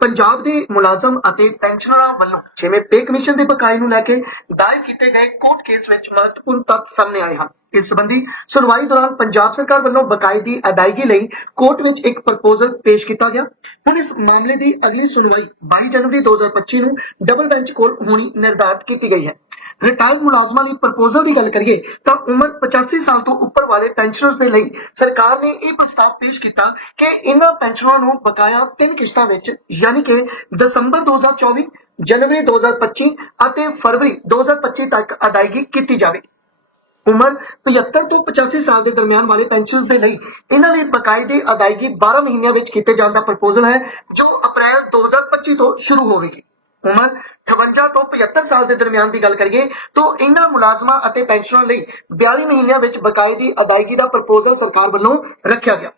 ਪੰਜਾਬ ਦੇ ਮੁਲਾਜ਼ਮ ਅਤੇ ਪੈਨਸ਼ਨਰਾਂ ਵੱਲੋਂ ਜਿਵੇਂ ਪੇ ਕਮਿਸ਼ਨ ਦੇ ਬਕਾਏ ਨੂੰ ਲੈ ਕੇ ਦਾਇਰ ਕੀਤੇ ਗਏ ਕੋਰਟ ਕੇਸ ਵਿੱਚ ਮਹੱਤਵਪੂਰਨ ਤੱਥ ਸਾਹਮਣੇ ਆਏ ਹਨ। ਇਸ ਸੰਬੰਧੀ ਸੁਣਵਾਈ ਦੌਰਾਨ ਪੰਜਾਬ ਸਰਕਾਰ ਵੱਲੋਂ ਬਕਾਇਦੀ ਅਦਾਇਗੀ ਲਈ ਕੋਰਟ ਵਿੱਚ ਇੱਕ ਪ੍ਰਪੋਜ਼ਲ ਪੇਸ਼ ਕੀਤਾ ਗਿਆ। ਹੁਣ ਇਸ ਮਾਮਲੇ ਦੀ ਅਗਲੀ ਸੁਣਵਾਈ 22 ਜਨਵਰੀ 2025 ਨੂੰ ਡਬਲ ਬੈਂਚ ਕੋਲ ਹੋਣੀ ਨਿਰਧਾਰਤ ਕੀਤੀ ਗਈ ਹੈ। ਰਿਟਾਇਰਡ ਮੁਲਾਜ਼ਮਾਂ ਲਈ ਪ੍ਰਪੋਜ਼ਲ ਦੀ ਗੱਲ ਕਰੀਏ ਤਾਂ ਉਮਰ 85 ਸਾਲ ਤੋਂ ਉੱਪਰ ਵਾਲੇ ਪੈਨਸ਼ਨਰਸ ਦੇ ਲਈ ਸਰਕਾਰ ਨੇ ਇਹ ਪ੍ਰਸਤਾਵ ਪੇਸ਼ ਕੀਤਾ ਕਿ ਇਹਨਾਂ ਪੈਨਸ਼ਨਰਾਂ ਨੂੰ ਬਕਾਇਆ ਤਿੰਨ ਕਿਸ਼ਤਾਂ ਵਿੱਚ ਯਾਨੀ ਕਿ ਦਸੰਬਰ 2024 ਜਨਵਰੀ 2025 ਅਤੇ ਫਰਵਰੀ 2025 ਤੱਕ ਅਦਾਇਗੀ ਕੀਤੀ ਜਾਵੇ। ਉਮਰ 75 ਤੋਂ 85 ਸਾਲ ਦੇ ਦਰਮਿਆਨ ਵਾਲੇ ਪੈਨਸ਼ਨਰਸ ਦੇ ਲਈ ਇਹਨਾਂ ਦੇ ਬਕਾਏ ਅਦਾਇਗੀ 12 ਮਹੀਨਿਆਂ ਵਿੱਚ ਕੀਤੇ ਜਾਣ ਦਾ ਪ੍ਰਪੋਜ਼ਲ ਹੈ, ਜੋ ਅਪ੍ਰੈਲ 2025 ਤੋਂ ਸ਼ੁਰੂ ਹੋਵੇਗੀ। ਉਮਰ 58 ਤੋਂ 75 ਸਾਲ ਦੇ ਦਰਮਿਆਨ ਦੀ ਗੱਲ ਕਰੀਏ, ਤਾਂ ਇਹਨਾਂ ਮੁਲਾਜ਼ਮਾਂ ਅਤੇ ਪੈਨਸ਼ਨਰਾਂ ਲਈ 42 ਮਹੀਨਿਆਂ ਵਿੱਚ ਬਕਾਇਦੀ ਅਦਾਇਗੀ ਦਾ ਪ੍ਰਪੋਜ਼ਲ ਸਰਕਾਰ ਵੱਲੋਂ ਰੱਖਿਆ ਗਿਆ।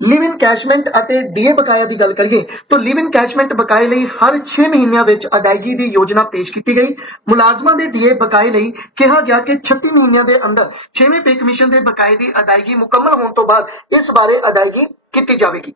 ਲਿਵ ਇਨ ਕੈਸ਼ਮੈਂਟ ਅਤੇ ਡੀਏ ਬਕਾਇਆ ਦੀ ਗੱਲ ਕਰੀਏ ਤਾਂ ਲਿਵ ਇਨ ਕੈਸ਼ਮੈਂਟ ਬਕਾਏ ਲਈ ਹਰ 6 ਮਹੀਨਿਆਂ ਵਿੱਚ ਅਦਾਇਗੀ ਦੀ ਯੋਜਨਾ ਪੇਸ਼ ਕੀਤੀ ਗਈ। ਮੁਲਾਜ਼ਮਾਂ ਦੇ ਡੀਏ ਬਕਾਏ ਲਈ ਕਿਹਾ ਗਿਆ ਕਿ 36 ਮਹੀਨਿਆਂ ਦੇ ਅੰਦਰ 6ਵੇਂ ਪੇ ਕਮਿਸ਼ਨ ਦੇ ਬਕਾਏ ਦੀ ਅਦਾਇਗੀ ਮੁਕੰਮਲ ਹੋਣ ਤੋਂ ਬਾਅਦ ਇਸ ਬਾਰੇ ਅਦਾਇਗੀ ਕੀਤੀ ਜਾਵੇਗੀ।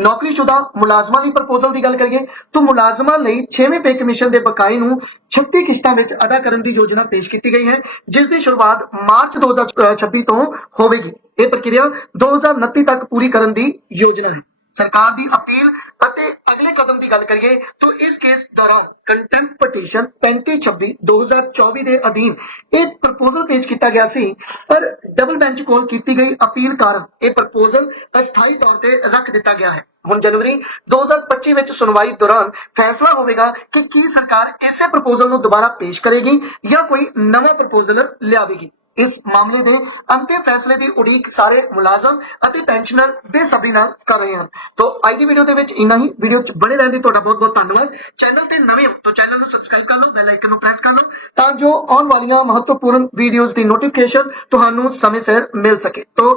ਨੌਕਰੀਸ਼ੁਦਾ ਮੁਲਾਜ਼ਮਾਂ ਦੀ ਪ੍ਰਪੋਜ਼ਲ ਦੀ ਗੱਲ ਕਰੀਏ ਤਾਂ ਮੁਲਾਜ਼ਮਾਂ ਲਈ 6ਵੇਂ ਪੇ ਕਮਿਸ਼ਨ ਦੇ ਬਕਾਏ ਨੂੰ 36 ਕਿਸ਼ਤਾਂ ਵਿੱਚ ਅਦਾ ਕਰਨ ਦੀ ਯੋਜਨਾ ਪੇਸ਼ ਕੀਤੀ ਗਈ ਹੈ, ਜਿਸ ਦੀ ਸ਼ੁਰੂਆਤ ਮਾਰਚ 2026 ਤੋਂ ਹੋਵੇਗੀ। ਇਹ ਪ੍ਰਕਿਰਿਆ 2029 ਤੱਕ ਪੂਰੀ ਕਰਨ ਦੀ ਯੋਜਨਾ ਹੈ। ਸਰਕਾਰ ਦੀ ਅਪੀਲ ਅਤੇ ਅਗਲੇ ਕਦਮ ਗੱਲ ਕਰੀਏ ਤਾਂ ਇਸ ਕੇਸ ਦੌਰਾਨ ਕੰਟੈਂਪਟ ਪਟੀਸ਼ਨ 3526 2024 ਦੇ ਅਧੀਨ ਇਹ ਪ੍ਰਪੋਜ਼ਲ ਪੇਸ਼ ਕੀਤਾ ਗਿਆ ਸੀ। ਪਰ ਡਬਲ ਬੈਂਚ ਕੋਲ ਕੀਤੀ ਗਈ। ਅਪੀਲ ਕਾਰਨ ਇਹ ਪ੍ਰਪੋਜ਼ਲ ਅਸਥਾਈ ਤੌਰ ਤੇ ਰੱਖ ਦਿੱਤਾ ਗਿਆ ਹੈ। ਹੁਣ ਜਨਵਰੀ 2025 ਵਿੱਚ ਸੁਣਵਾਈ ਦੌਰਾਨ ਫੈਸਲਾ ਹੋਵੇਗਾ ਕਿ ਕੀ ਸਰਕਾਰ ਇਸੇ ਪ੍ਰਪੋਜ਼ਲ ਨੂੰ ਦੁਬਾਰਾ ਪੇਸ਼ ਕਰੇਗੀ ਜਾਂ ਕੋਈ ਨਵਾਂ ਪ੍ਰਪੋਜ਼ਲ ਲਿਆਵੇਗੀ। ਇਸ ਮਾਮਲੇ ਦੇ ਅੰਤਿਮ ਫੈਸਲੇ ਦੀ ਉਡੀਕ ਸਾਰੇ ਮੁਲਾਜ਼ਮ ਅਤੇ ਪੈਨਸ਼ਨਰ ਬੇਸਬਰੀ ਨਾਲ ਕਰ ਰਹੇ ਹਨ। ਤੋਂ ਅੱਜ ਦੀ ਵੀਡੀਓ ਦੇ ਵਿੱਚ ਇੰਨਾ ਹੀ। ਵੀਡੀਓ 'ਚ ਬਣੇ ਰਹਿਣ ਲਈ ਤੁਹਾਡਾ ਬਹੁਤ ਬਹੁਤ ਧੰਨਵਾਦ। ਚੈਨਲ ਤੇ ਨਵੇਂ ਹੋ ਤਾਂ ਚੈਨਲ ਨੂੰ ਸਬਸਕ੍ਰਾਈਬ ਕਰ ਲਓ ਬੈਲ ਆਈਕਨ ਨੂੰ ਪ੍ਰੈਸ ਕਰ ਲਓ, ਤਾਂ ਜੋ ਆਉਣ ਵਾਲੀਆਂ ਮਹੱਤਵਪੂਰਨ ਵੀਡੀਓਜ਼ ਦੀ ਨੋਟੀਫਿਕੇਸ਼ਨ ਤੁਹਾਨੂੰ ਸਮੇਂ ਸਿਰ ਮਿਲ ਸਕੇ। ਤੋਂ